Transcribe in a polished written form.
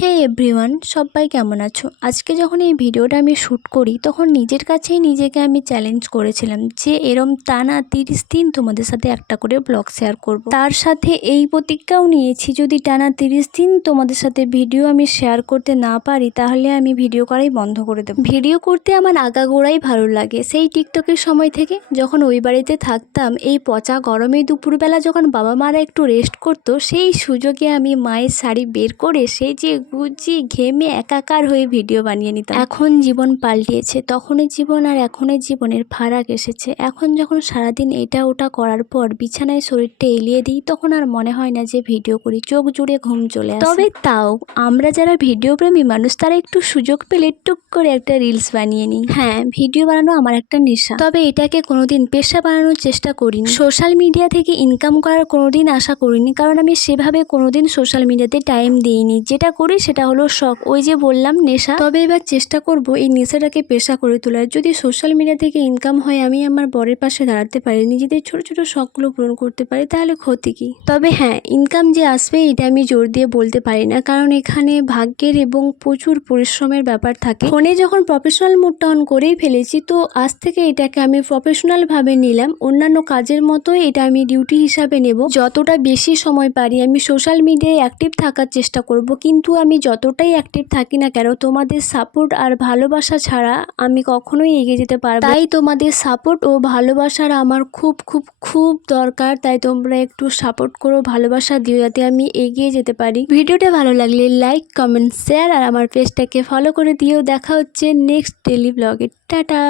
হে everyone, সবাই কেমন আছো? আজকে যখন এই ভিডিওটা আমি শ্যুট করি তখন নিজের কাছেই নিজেকে আমি চ্যালেঞ্জ করেছিলাম যে এরম টানা 30 দিন তোমাদের সাথে একটা করে ব্লগ শেয়ার করব। তার সাথে এই প্রতিজ্ঞাও নিয়েছি যদি টানা 30 দিন তোমাদের সাথে ভিডিও আমি শেয়ার করতে না পারি তাহলে আমি ভিডিও করাই বন্ধ করে দেবো। ভিডিও করতে আমার আগাগোড়াই ভালো লাগে, সেই টিকটকের সময় থেকে। যখন ওই বাড়িতে থাকতাম, এই পচা গরমে দুপুরবেলা যখন বাবা মারা একটু রেস্ট করতো, সেই সুযোগে আমি মায়ের শাড়ি বের করে সেই যে গুজি ঘেমে একাকার হয়ে ভিডিও বানিয়ে নিতাম। এখন জীবন পাল্টিয়েছে, তখনের জীবন আর এখনের জীবনের ফারাক এসেছে। এখন যখন সারাদিন এটা ওটা করার পর বিছানায় শরীরটা এলিয়ে দিই তখন আর মনে হয় না যে ভিডিও করি, চোখ জুড়ে ঘুম চলে আসে। তবে তাও আমরা যারা ভিডিও প্রেমী মানুষ তারা একটু সুযোগ পেলে টুক করে একটা রিলস বানিয়ে নিই। হ্যাঁ, ভিডিও বানানো আমার একটা নেশা, তবে এটাকে কোনোদিন পেশা বানানোর চেষ্টা করিনি। সোশ্যাল মিডিয়া থেকে ইনকাম করার কোনোদিন আশা করিনি, কারণ আমি সেভাবে কোনোদিন সোশ্যাল মিডিয়াতে টাইম দিইনি। যেটা করি সেটা হলো শখ, ওই যে বললাম নেশা। তবে এবার চেষ্টা করব এই নেশাটাকে পেশা করে তোলার। যদি সোশ্যাল মিডিয়া থেকে ইনকাম হয়, আমি আমার বরের পাশে দাঁড়াতে পারি, নিজেদের ছোট ছোট শখগুলো পূরণ করতে পারি, তাহলে ক্ষতি কি? তবে হ্যাঁ, ইনকাম যে আসবে এটা আমি জোর দিয়ে বলতে পারি না, কারণ এখানে ভাগ্যের এবং প্রচুর পরিশ্রমের ব্যাপার থাকে। ফোনে যখন প্রফেশনাল মুডটা অন করেই ফেলেছি, তো আজ থেকে এটাকে আমি প্রফেশনাল ভাবে নিলাম। অন্যান্য কাজের মতোই এটা আমি ডিউটি হিসাবে নেব। যতটা বেশি সময় পারি আমি সোশ্যাল মিডিয়ায় অ্যাক্টিভ থাকার চেষ্টা করব, কিন্তু আমি যতটাই অ্যাক্টিভ থাকি না কেন তোমাদের সাপোর্ট আর ভালোবাসা ছাড়া আমি কখনোই এগিয়ে যেতে পারবো। তাই তোমাদের সাপোর্ট ও ভালোবাসার আমার খুব খুব খুব দরকার। তাই তোমরা একটু সাপোর্ট করো, ভালোবাসা দিও যাতে আমি এগিয়ে যেতে পারি। ভিডিওটা ভালো লাগলে লাইক, কমেন্ট, শেয়ার আর আমার পেজটাকে ফলো করে দিও। দেখা হচ্ছে নেক্সট ডেইলি ব্লগে। টাটা।